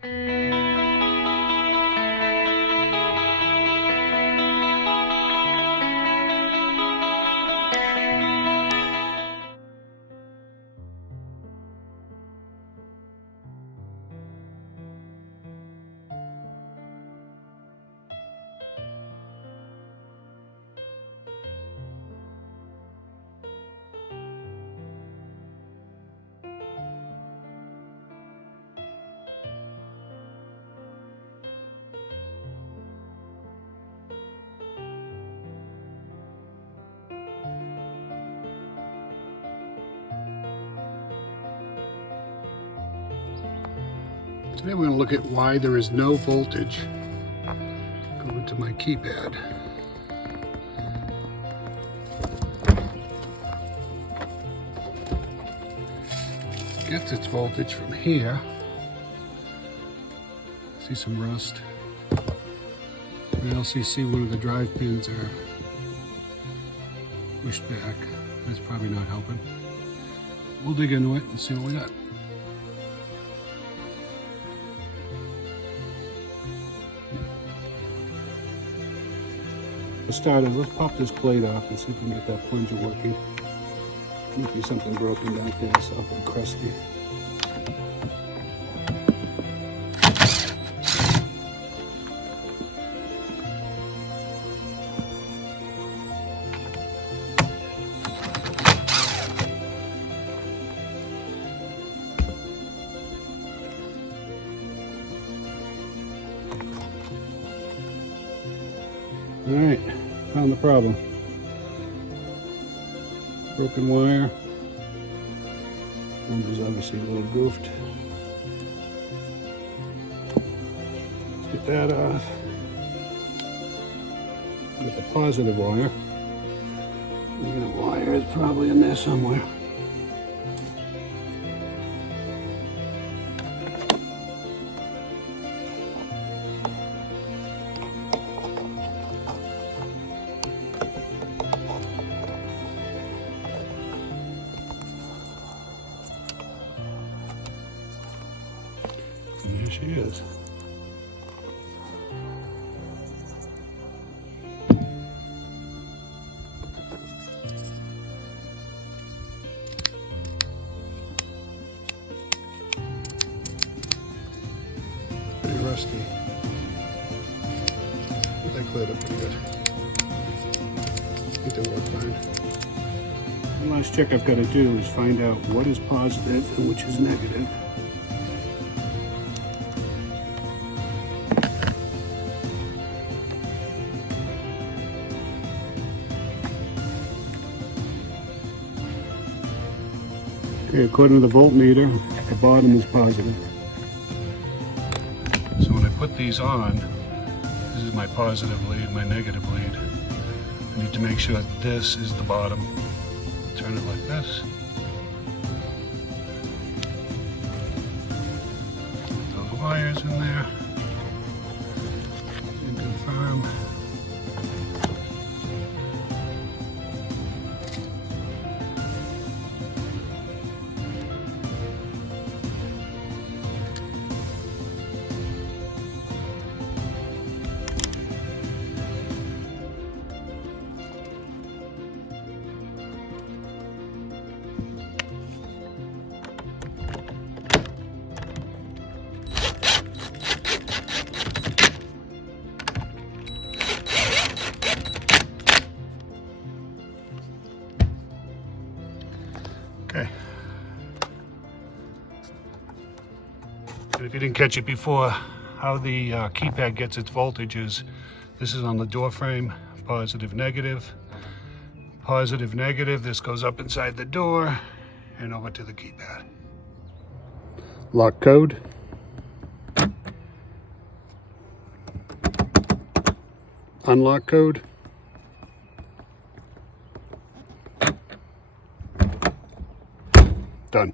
Today we're going to look at why there is no voltage going to my keypad. Gets its voltage from here. See some rust. The LCC, one of the drive pins are pushed back. That's probably not helping. We'll dig into it and see what we got. For starters, let's pop this plate off and see if we can get that plunger working. Might be something broken back there, soft and crusty. All right, found the problem. Broken wire. Plunger's obviously a little goofed. Let's get that off. Get the positive wire. Negative wire is probably in there somewhere. And there she is. Pretty rusty. But they cleared up pretty good. I think they work fine. The last check I've got to do is find out what is positive and which is negative. Okay, according to the voltmeter, the bottom is positive. So when I put these on, this is my positive lead, my negative lead. I need to make sure that this is the bottom. Turn it like this. Those wires in there. And confirm. Okay. And if you didn't catch it before, how the keypad gets its voltage is, this is on the door frame, positive, negative. Positive, negative, this goes up inside the door and over to the keypad. Lock code. Unlock code. Done.